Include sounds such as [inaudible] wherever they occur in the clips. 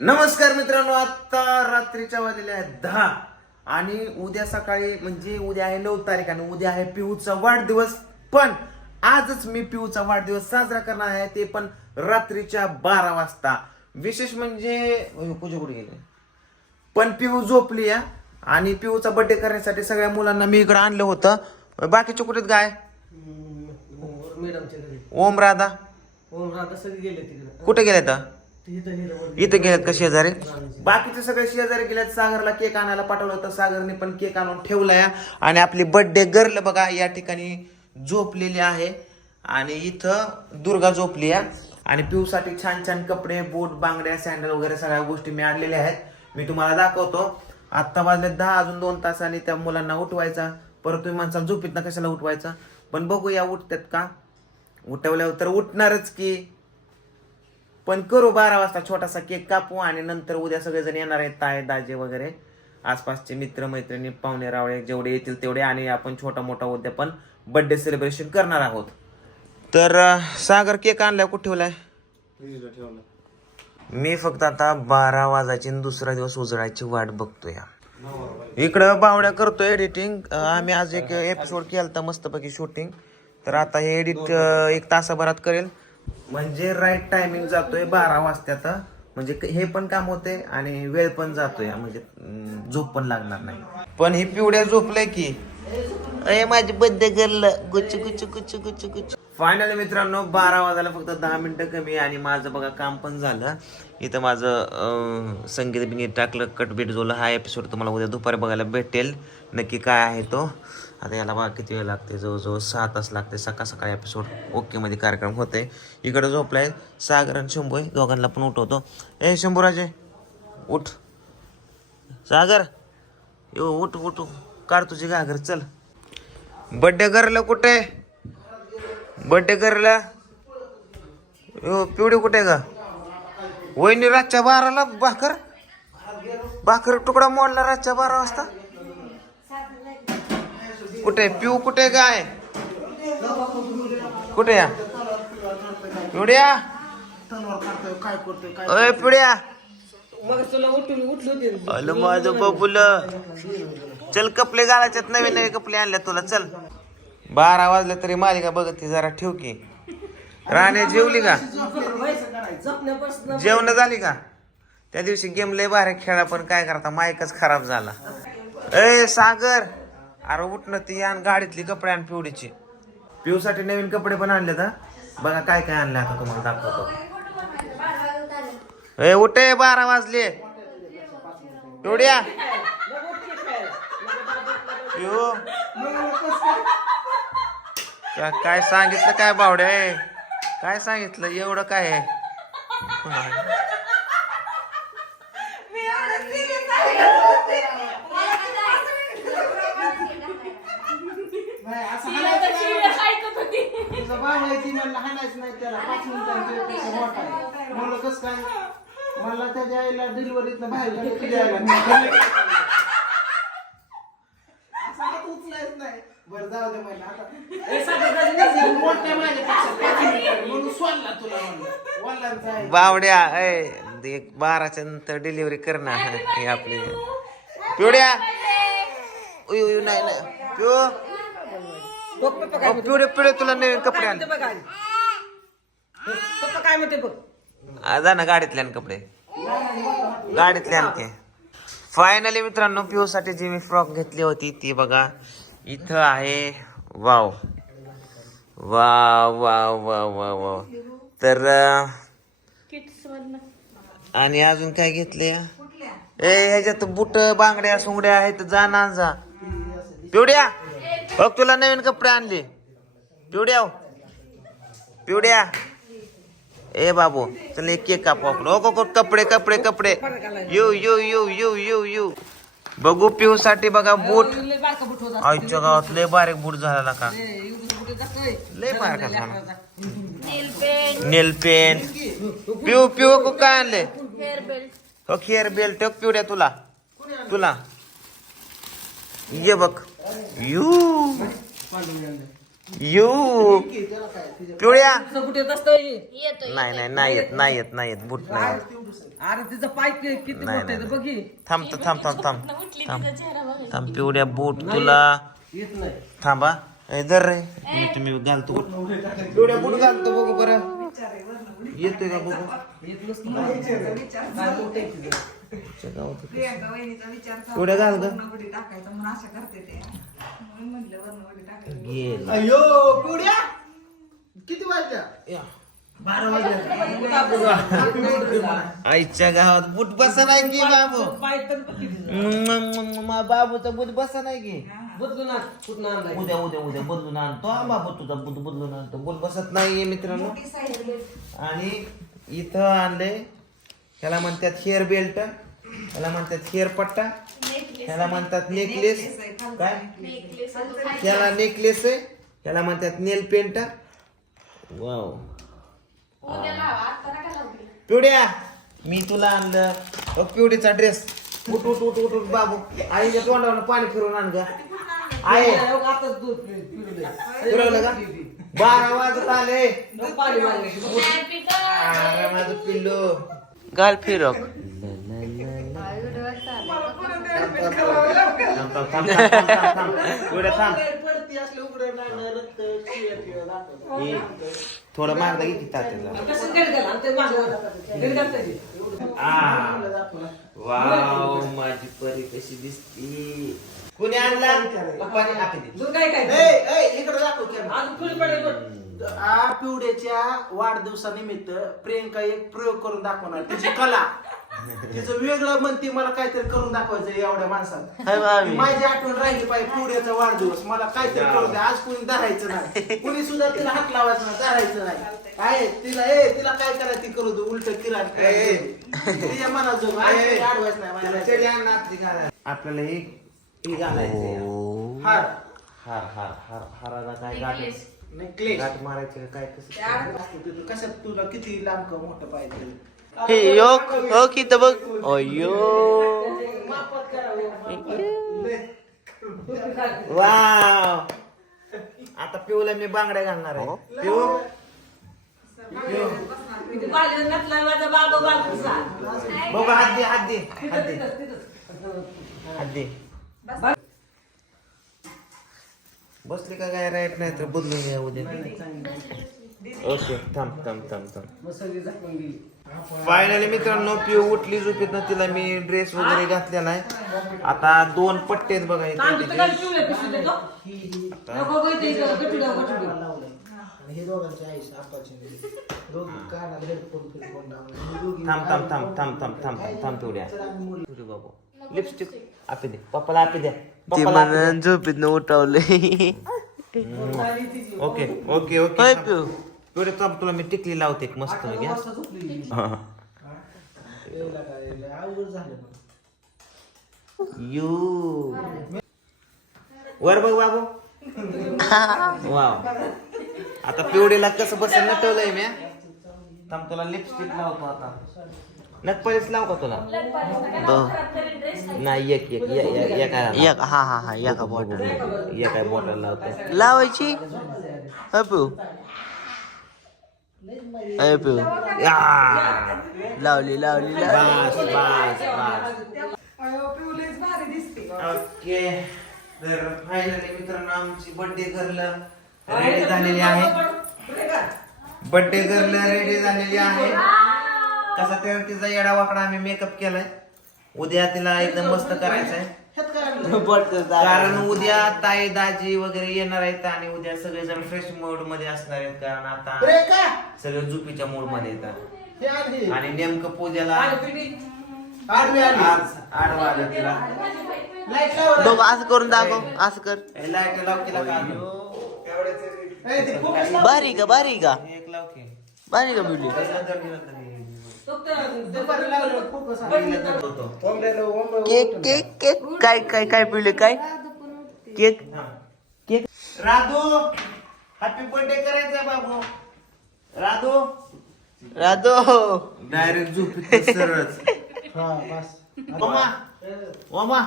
नमस्कार मित्रांनो आता रात्रीच्या वाजलेल्या आहेत दहा. आणि उद्या सकाळी म्हणजे उद्या आहे नऊ तारीख आणि उद्या आहे पिऊचा वाढदिवस. पण आजच मी पिऊचा वाढदिवस साजरा करणार आहे ते पण रात्रीच्या बारा वाजता. विशेष म्हणजे पूजा कुठे गेली? पण पिऊ झोपली या आणि पिऊचा बर्थडे करण्यासाठी सगळ्या मुलांना मी इकडे आणलं होतं. बाकीचे कुठेत घरी. ओम राधा. ओम राधा सगळे गेले तिकडे. कुठे गेले तर इथं गेलं वर. इथं गेलेत का शेजारी? बाकीचे सगळे शेजारी गेलेत. सागरला केक आणायला पाठवलं होतं. सागरने पण केक आणून ठेवलाय. आणि आपली बर्थडे गर्ल बघा या ठिकाणी झोपलेली आहे. आणि इथं दुर्गा झोपली आहे. आणि पिऊसाठी छान छान कपडे बूट बांगड्या सँडल वगैरे सगळ्या गोष्टी मी आणलेल्या आहेत. मी तुम्हाला दाखवतो. आत्ता वाजले दहा अजून दोन तासांनी त्या मुलांना उठवायचा. परत तुम्ही माणसाला झोपीत ना कशाला उठवायचा? पण बघूया उठतात का? उठवल्यावर तर उठणारच की. पण करू बारा वाजता छोटासा केक कापू आणि नंतर उद्या सगळेजण येणार आहेत ताय दाजे वगैरे. आसपासचे मित्र मैत्रिणी पाहुणे रावळे जेवढे येतील तेवढे आणि आपण छोटा मोठा उद्या पण बर्थडे सेलिब्रेशन करणार आहोत. तर सागर केक आणलाय कुठे ठेवलाय? मी फक्त आता बारा वाजायची दुसरा दिवस उजळायची वाट बघतोय. इकडं बावड्या करतोय एडिटिंग आम्ही आज एक एपिसोड केलता मस्तपैकी शूटिंग तर आता हे एडिट एक तासाभरात करेल. म्हणजे राईट टायमिंग जातोय बारा वाजत्यात म्हणजे हे पण काम होते आणि वेळ पण जातोय. म्हणजे झोप पण लागणार नाही. पण ही पिवड्या झोपलंय की. अय माझी बद्दे गर्ल गुच्च गुच्च गुच्च गुच्च गुच्च फायनली मित्रांनो बारा वाजायला फक्त दहा मिनिटं कमी आणि माझं बघा काम पण झालं. इथं माझं संगीत बिंगीत टाकलं कटबीट जोलं. हा एपिसोड तुम्हाला उद्या दुपारी बघायला भेटेल. नक्की काय आहे तो. आता याला बघा किती वेळ लागते जवळजवळ सहा तास लागते सकाळ सकाळी एपिसोड ओकेमध्ये कार्यक्रम होते इकडे झोपलाय सागर आणि शंभू आहे. दोघांना पण उठवतो. ए शंभूराजे उठ. सागर यो उठ उठ काढ तुझी घागर चल. बड्डे करला कुठे? बड्डे करला यो पिवडी कुठे का वहिनी रातच्या बाराला भाकर भाकर तुकडा मोडला रातच्या बारा वाजता. कुठे? पिऊ कुठे काय कुठे या? पिवड्या? काय करतोय काय अय पिवड्या. उठलो अलं माझं बबुल चल कपडे घालायच्यात नवीन नवीन कपडे आणले तुला. चल. बारा वाजले तरी मालिका बघत ती जरा ठेव की. राणे जेवली का? जेवण झाली का? त्या दिवशी गेम लय बाहेर खेळा पण काय करता माईकच खराब झाला. ए सागर. अरे उठणं ती आण गाडीतली कपडे आण पिवडीची. पिऊसाठी नवीन कपडे पण आणले का बघा काय काय आणले आता तुम्हाला दाखवतो. ए उठे बारा वाजले. पिवड्या. पिऊ काय सांगितलं काय बावड्या? काय सांगितलं एवढं काय आहे मी एवढं serious आहे. मला किती नाही, असं तिला हाणायचं तर नाही. serious ऐकत होती. तुझा भाव आहे ती म्हणलं हाणायचं नाही त्याला. पाच मिनिटांचे पेक्षा मोठा आहे. म्हणलं कसं काय? मला त्याच्या आईला डिलिव्हरीतनं बाहेर काढलं, तुझ्या आईला मी घरी- असं हात उचलायच नाही. बरं जाऊ दे म्हणलं आता. सगळं काही नाही, मोठ्या माझ्यापेक्षा पाच मिनिटं, म्हणून सोडला तुला म्हणलं. वडिलांचा आहे. बावड्या ए एक बाराच्या नंतर डिलिव्हरी करणार हे आपले. पिवड्या. उय, उय, नाही नाही. पिऊ अहो, पिवडे पिवडे तुला नवीन कपडे आणले. पप्पा काय म्हणते बघ. आ, जा ना गाडीतले आण कपडे. गाडीतले आणते फायनली मित्रांनो पिऊ साठी जी मी फ्रॉक घेतली होती ती बघा. इथं आहे. Wow. Wow wow wow wow wow. तर अं, आणि अजून काय घेतले? ए ह्याच्यात बुट बांगड्या सुंगड्या आहेत. जा ना जा. पिवड्या. बघ तुला नवीन कपडे आणले. पिवड्या हो. पिवड्या. ए बाबू चल एक केक कापू आपण. हो, ओ को कपडे कपडे कपडे. यू यू यू यू यू यू बघू पिऊ साठी बघा बूट. आईच्या गावात लय बारीक बूट झाला का? लय बारका झाला नेल पेंट पिऊ पिऊ को काय आणले? हो हेअर हो, बेल्ट पिवड्या तुला. तुला. ये बघ. यू. यू. पिवळ्या. कुठे येत असतं? येतोय नाही नाही नाही येत नाही येत नाही येत. बुट नाही येत. अरे तिचं पाय कि- किती नाही, मोठं आहे नाही, ते बघ. थांब तर थांब थांब थांब थांब. थांब पिवड्या बूट तुला. येत नाही. थांबा. ए, धर रे. मी तुम्ही घालतो. पिवड्या बूट घालतो बघू बरं. येतोय का बघू? येत नसतं गावात. प्रियांका वहिनीचा विचार वर्णवडी टाकायचा म्हणून आशा करते ते. म्हणून म्हणलं वर्णवडी टाकायचं. गेल. अयो पिवड्या किती वाजल्या? बारा वाजल्या. आईच्या गावात बूट बसा नाही की बाबू. म- म- बाबूचा बूट बसा नाही की. बदलून आण कुठं आणलाय? उद्या उद्या उद्या बदलून आणतो. हा बाबू तुझा बूट बदलून आणतो. बूट बसत नाहीये मित्रांनो. मोठी साईड बेल्ट आणि इथं आणले ह्याला म्हणतात हेअर बेल्ट ह्याला म्हणतात हेअर पट्टा ह्याला म्हणतात नेकलेस काय? नेकलेस ह्याला नेकलेस आहे ह्याला म्हणतात नेल पेंट वाव पिवड्या मी तुला आणलं. बघ पिवडीचा ड्रेस उठ उठ उठ उठ उठ बाबू. आईच्या तोंडावर पाणी फिरून आण ग. आहे. फिरवलं का? बारा वाजत आले. अरे माझं पिल्लू. गाल फिरक. थोडं मागदा की घाल, घाल. वाव माझी परी कशी दिसती. कुणी आणला? काय? काय इकडे दाखव कॅमेरा. अजून थोडी पडेल बघ. आ पिवड्याच्या वाढदिवसानिमित्त प्रियंका एक प्रयोग करून दाखवणार तिची कला. तिचं वेगळं म्हणते मला काहीतरी करून दाखवायचं एवढ्या माणसात. हाय. माझी आठवण राहिली पाहिजे पिवड्याचा वाढदिवस. मला काहीतरी करून द्या आज कोणी धरायचं नाही. कोणी सुद्धा तिला हात लावायचं नाही धरायचं नाही. आहे तिला ए तिला काय करायचं ती करू दे उलट किराण तिच्या मनात जो अडवायचं नाही घालायला. आपल्याला हे हे. घालायचंय हार हार हार हार हाराला काय गाठ? नेकलेस मारायचं काय कसं कशात तुला किती लांब का मोठं पाहिजे? हे योग हो की तर बघ. अयो वाव. आता पिऊला मी बांगड्या घालणार आहे. पिऊ. बाबा बालकुसा. बघ हात दे हात दे. हात दे. बसली का काय राईट नाही तर बदलून घ्या उद्या. ओके थांब थांब थांब थांब. फायनली मित्रांनो पिऊ उठली झोपेत तिला मी ड्रेस वगैरे घातलेला आहे. आता दोन पट्टे आहेत बघा हे. थांब थांब थांब थांब थांब थांब थांब तेवढ्या तुझे बाबू. लिपस्टिक आपे दे. पप्पाला आपे द्या. पप्पाला आपे द्या. झोपेतनं उठवले ओके ओके ओके. तेवढे थांब तुला मी टिकली लावते एक मस्त. यू वर बघ बाबू वाव आता पिवडीला कसं बस नटवलंय मी थांब तुला लिपस्टिक लावतो आता नटपळीच लाव का तुला? नाही एक एक या- या- या काय एक हा हा हा एका बॉटल या काय बॉटल लावतो लावायची? अपू अपू या. लावली लावली लावली. बस बस बस. अयो पिवलेच भारी दिसते ओके. तर फायनली मित्रांनो आमची बर्थडे गर्ल रेडी झालेली आहे. बर्थडे गर्ल रेडी झालेली आहे. कसा तर तिचा येडा वाकडा आम्ही मेकअप केलाय. उद्या तिला एकदम मस्त करायचं आहे ह्यात काय आणलं? कारण उद्या ताई दाजी वगैरे येणार आहेत आणि उद्या सगळेजण फ्रेश मूडमध्ये असणार आहेत कारण आता सगळे झोपीच्या मूडमध्ये येतात. हे आण हे. आणि नेमकं पूजेला. आज आडवा आलं तिला. बघ असं करून दाखव असं कर. लाइट लाव तिला. बारी का बारी का? एक लाव की. बारी का बिल्ली केक. केक केक काय काय काय पिवले काय cake cake Radhu happy birthday करायचा बाबू राधू राधो डायरेक्ट झोपीत सरळच हा, बस. ओमा ओमा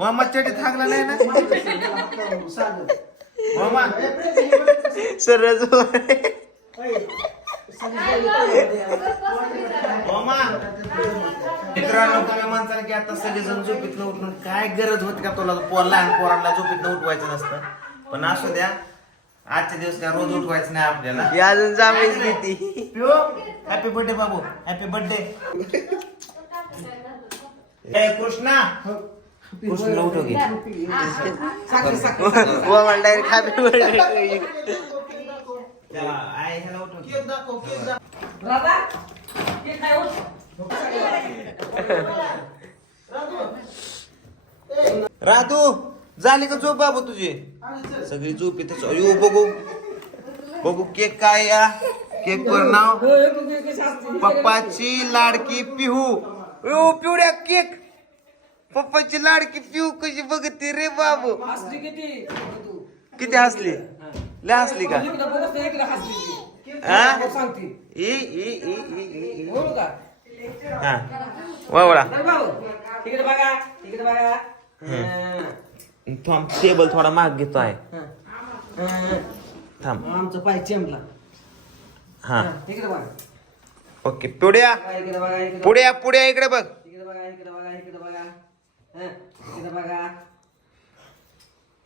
ओमा चटी थाकला नाही ना लावून, मित्रांनो तुम्ही म्हणताल की आता सगळेजण झोपीत उठून काय गरज होती का तुला पोर लहान पोरांना झोपीत उठवायचं नसतं. पण असू द्या आजच्या दिवस काय रोज उठवायचं नाही आपल्याला. ही अजून जांभळीच देते. हॅपी बर्थडे बाबू हॅपी बर्थडे कृष्णा. कृष्ण उठव घे डायरेक्ट हॅपी बर्थडे त्याला आई ह्याला उठव घे. केक दाखव केक दाखव राधा हे काय होत राधू झाली का झोप बाबू तुझी? सगळी झोप इथं येऊ बघू. बघू केक काय या? केक वर नाव? पप्पाची लाडकी पिहू. ओ पिवड्या केक. पप्पाची लाडकी पिहू कशी बघते रे बाबू. किती हसली? लय हसली का. हा? ई ई हा. थांब टेबल थोडा माग घेतो आहे. थांब. आमचं पाय चेंबला. हा. इकडे बघा. ओके बघा, इकडे बघा इकडे बघा. इकडे बघ. इकडे बघा इकडे बघा इकडे बघा. हं. इकडे बघा.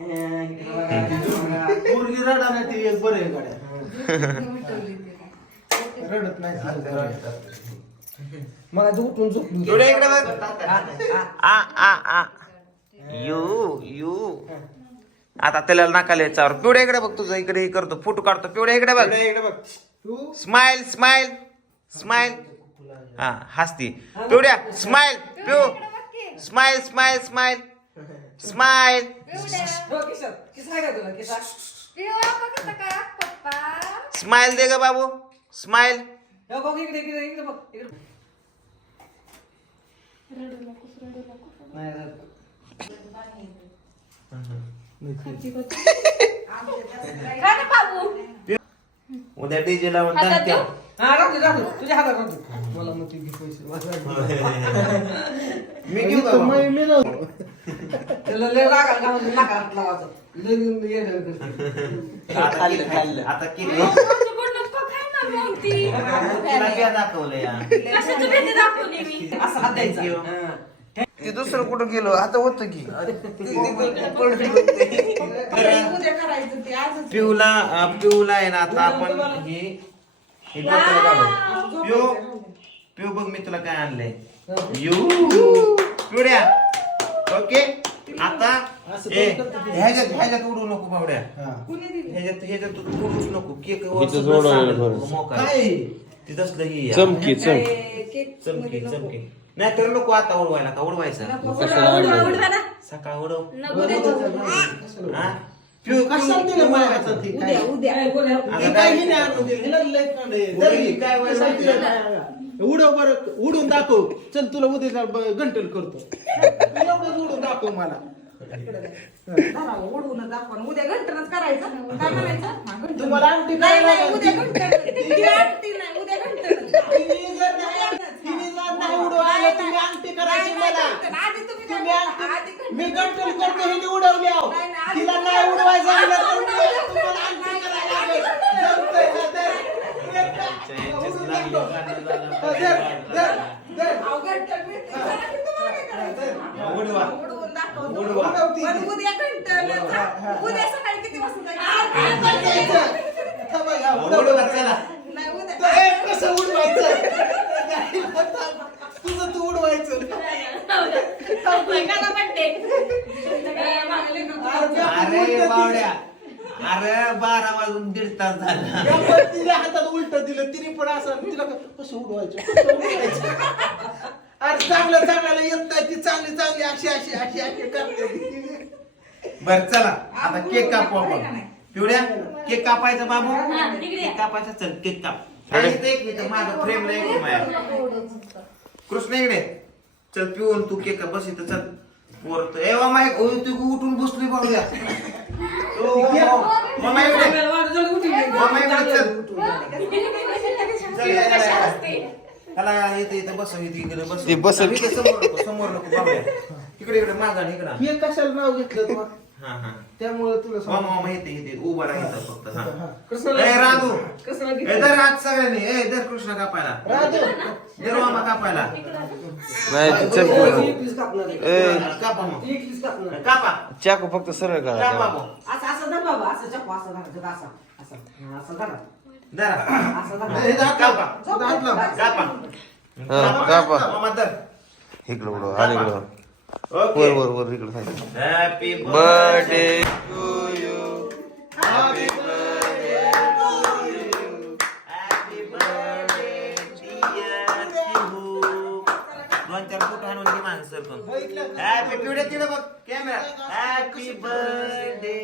हं, इकडे बघा. इकडे बघा पोरगी रडा नाही ती एक बरं आहे गाड्या रडत नाही. उठून इकडे आ आ आ. You you. आता त्याला नाकाला याच्यावर. पिवड्या इकडे बघ तुझं इकडे हे करतो फोटो काढतो. पिवड्या इकडे बघ. इकडे बघ. तू स्माइल स्माइल स्माइल. हा हसती. पिवड्या स्माइल पिऊ smile smile smile. Smile. Smile दे ग बाबू स्माइल. बघ इकडे इकडे इकडे इकडे. उद्या डीजे लावून? हा तुझ्या हातात मला मग पैसे मी घेऊ का बाबू? मी नव्हतो. त्याला लय राग आला का म्हणून नाका हात लावायचा. लय येडं करते. आता केक खाल्लं. आता केक माझ्याकडनं का खाणार मग ती? तिला दाखवलं या असा हात द्यायचा. हा. दुसरं कुठं गेलो आता होतं की [laughs] पिऊला अं, पिऊला आहे ना आता आपण हे हे डोक्याला घालू पिऊ पिऊ बघ मी तुला काय आणलंय. यू. पिवड्या. ओके आता ए. ह्याच्यात ह्याच्यात उडू नको बावड्या. हा. ह्याच्यात ह्याच्यात तू उडूच नको. केक इथं सोडवलेलं काय? तसलं ही चमकी चमकी. चमकी चमकी. नाही तर नको आता उडवायला का उडवायचा. उडवा, उडवा ना. सकाळ उडव. नको. हा? पिऊ कशाला दिलं मागायचं ते काय? उद्या उद्या. ए, कोण आहे? आता हे काय हिने आणून दिलं? हिला लय कांड आहे. उद्या दर काय वय कशाला माहिती दिलं नाही? उडव बरं उडून दाखव. चल तुला उद्या घंटल करतो. एवढं उडून दाखव मला. ओढून दाखवा उद्या घंटनच करायचं. काय म्हणायचं? हा, घंटन. तुम्हाला नाही नाही उद्या नाही. उद्या जर नाही- नाही उडवायला तुम्ही आमटी करायची मला. आधी तुम्ही घंटन. मी घंटल करतो हिने उडवली आहो. नाही, नाही, आधी तिला नाही उडवायचं म्हणलं तर तुम्हाला नाही, करायला नाही, लागेल. जमतंय? उडवा. उडवा. पण ती. उद्या सकाळी किती वाजता उडवा उडवा. चला. नाही उद्या. कसं उडवायचं? तुझं तू उडवायचं. अरे बावड्या. अरे बारा वाजून दीड तास झाला. तिला हातात उलट दिलं. तिने पण असं तिला क- कसं उडवायचं? कसं उडवायचं? अरे चांगलं चांगलं. येत नाही ती. चांगली चांगली. अशी अशी अशी अशी करते. बर चला. आता केक कापू आपण. पिवड्या केक कापायचा बाबू? हा. केक कापायचा चल केक काप. आणि इथं एक इथं माझं फ्रेमला एक कृष्ण इकडे चल पिऊन तू केक बस इथं चल पोरत ए मामा एक- ओय, तू उठून बसली बाबूया इकडे वाट जळून उठली. मामा इकडे चल? त्याला इथं इथं बस इथं इकडे बस ते बस- इथं समोर नको समोर नको बाबूया इकडे इकडे मागा इकडे हे कशाला नाव घेतलं तू हा हा त्यामुळे तुला. मामा येते येते उभा राहायचं फक्त हा. कृष्णाला ए राधू कृष्णाला ए किती- आज सगळ्यांनी. ए दर कृष्ण कापायला. राजू! मामा कापायला. नाही ते चल कापणार आहे. ए. कापा मग. एक पीस कापणार आहे. कापा. चाकू फक्त सरळ कापा करा मग. असं असं धर बाबा असं चप्पू असं असं. असं हा, असं धरा. हे धरा. दात कापा दात लाव. कापा. हा, कापा. मामा इकडं आणि वर वर वर इकडं सांग happy birthday to you happy birthday dear Chihu दोन चार फोटो आणून घे मागे सर हॅपी पिवड्या तिकडे बघ कॅमेरा हॅपी बर्थडे.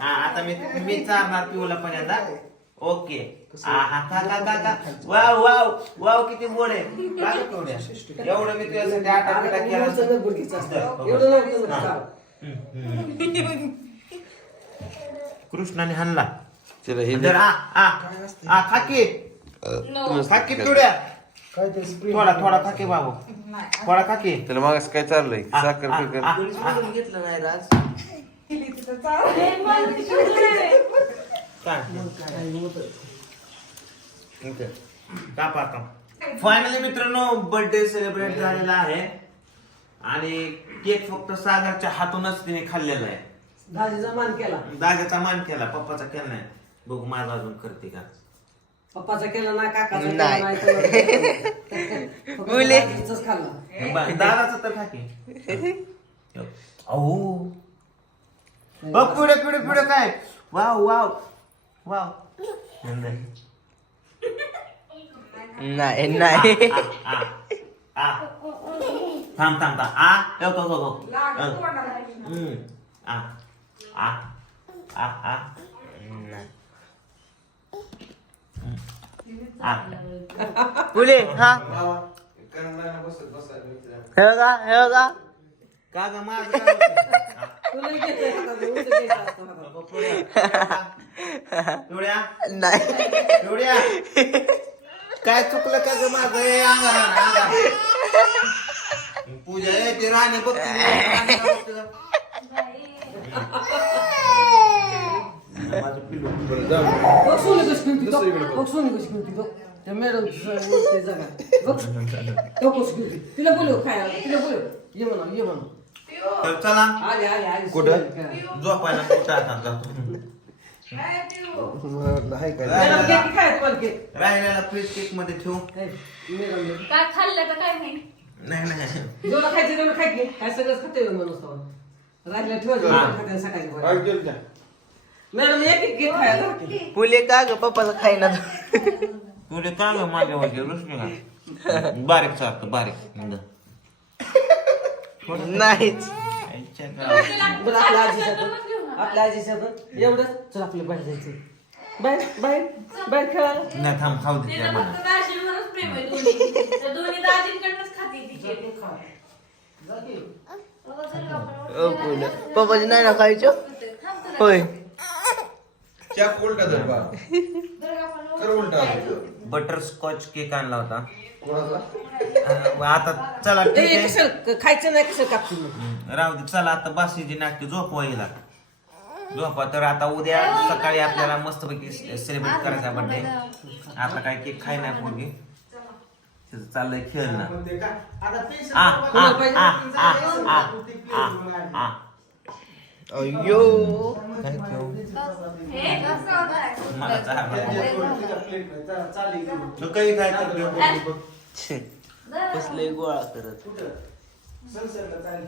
हा आता मी मी चारणार पिऊला पण आता. ओके. हा का का का का वाव वाव वाव किती गोड आहे? [laughs] एवढं मी तुझ्यासाठी केला. एवढं. कृष्णाने हाणला. तिला हे खाकी. खाकी थोडा थोडा खाकी बाबू थोडा खाकी. त्याला मागास काय चाललंय? साखर. घेतलं नाही राज. [laughs] कापा का फायनली मित्रांनो बर्थडे सेलिब्रेट झालेला आहे. आणि केक फक्त सागरच्या हातूनच तिने खाल्लेला आहे. दाजीचा मान केला. दादाचा मान केला पप्पाचा केला नाही. बघू माझा अजून करते का? पप्पाचा केला नाही काकाचा केला नाही. नाही तर- फक्त बोले. दाजीचाच खाल्ला. दादाचा तर खाकी अहो. बघ पुढे पुढे पुढे काय? Wow wow. वाव नाही. नाही नाही आ, आ, आ. थांब थांब थांब आ ठेव ठेव ठेव ठेव. लागलं तोंडाला. हम्म. आ आ आ आ नाही. आ फुले हा हे का हे का नाही काय चुकलं का ग माझं ए, अंगारा, अंगारा. पूजा ए ते राणे बघ ती राणे का बघते का? माझं पिल्लू बघ सोनी कशी खेळती बघ. बघ सोनी कशी खेळती बघ त्या मॅडम ते जागा बघ तो कशी खेळती तिला बोलव खायला तिला बोलव ये म्हणा ये म्हणा तर चला आले आले आले कुठं? मॅडम झोपायला कुठं आता जातो केक खायचं पण केक राहिलेला फ्रीज केकमध्ये ठेवू मॅडम काय खाल्लं का काय नाही नाही नाही जेवढं खायचं तेवढं खाय की काय सगळंच खाते माणूस तो. राहिलं ठेवायचं हा. खाते सकाळी बरं. मॅडम एक एक केक खायला की. फुले का ग पप्पाचा खाईना तुले का ग माझ्या वगैरे रुसली का बारीक सारखं बारीक हं. नाहीच. बरं आपल्या आजीच्या आपल्या आजीच्या एवढंच. चल आपलं बाहेर जायचं बाहेर बाहेर बाहेर खेळायला नाही थांब खाऊ दे मला. नाही ना खायचं? होय. बटर स्कॉच केक आणला होता. आता चला ठीक आहे. कशाला खायचं नाही कसं कापतो राहू दे चला आता बासीजी नाट्य झोपवा येईल झोपा तर आता उद्या सकाळी आपल्याला मस्तपैकी सेलिब्रेट करायचा बर्थडे आता काय केक खाय नाही पोरगी. तिचं चाललंय खेळणं. पण ते काय आता पेशंट आ, आ, आ, आ, आ, आ, आ. अयो हे? मला चहा काही काय करतो छे. कसले गोळा करत? कुठं? संसर्ग चालेल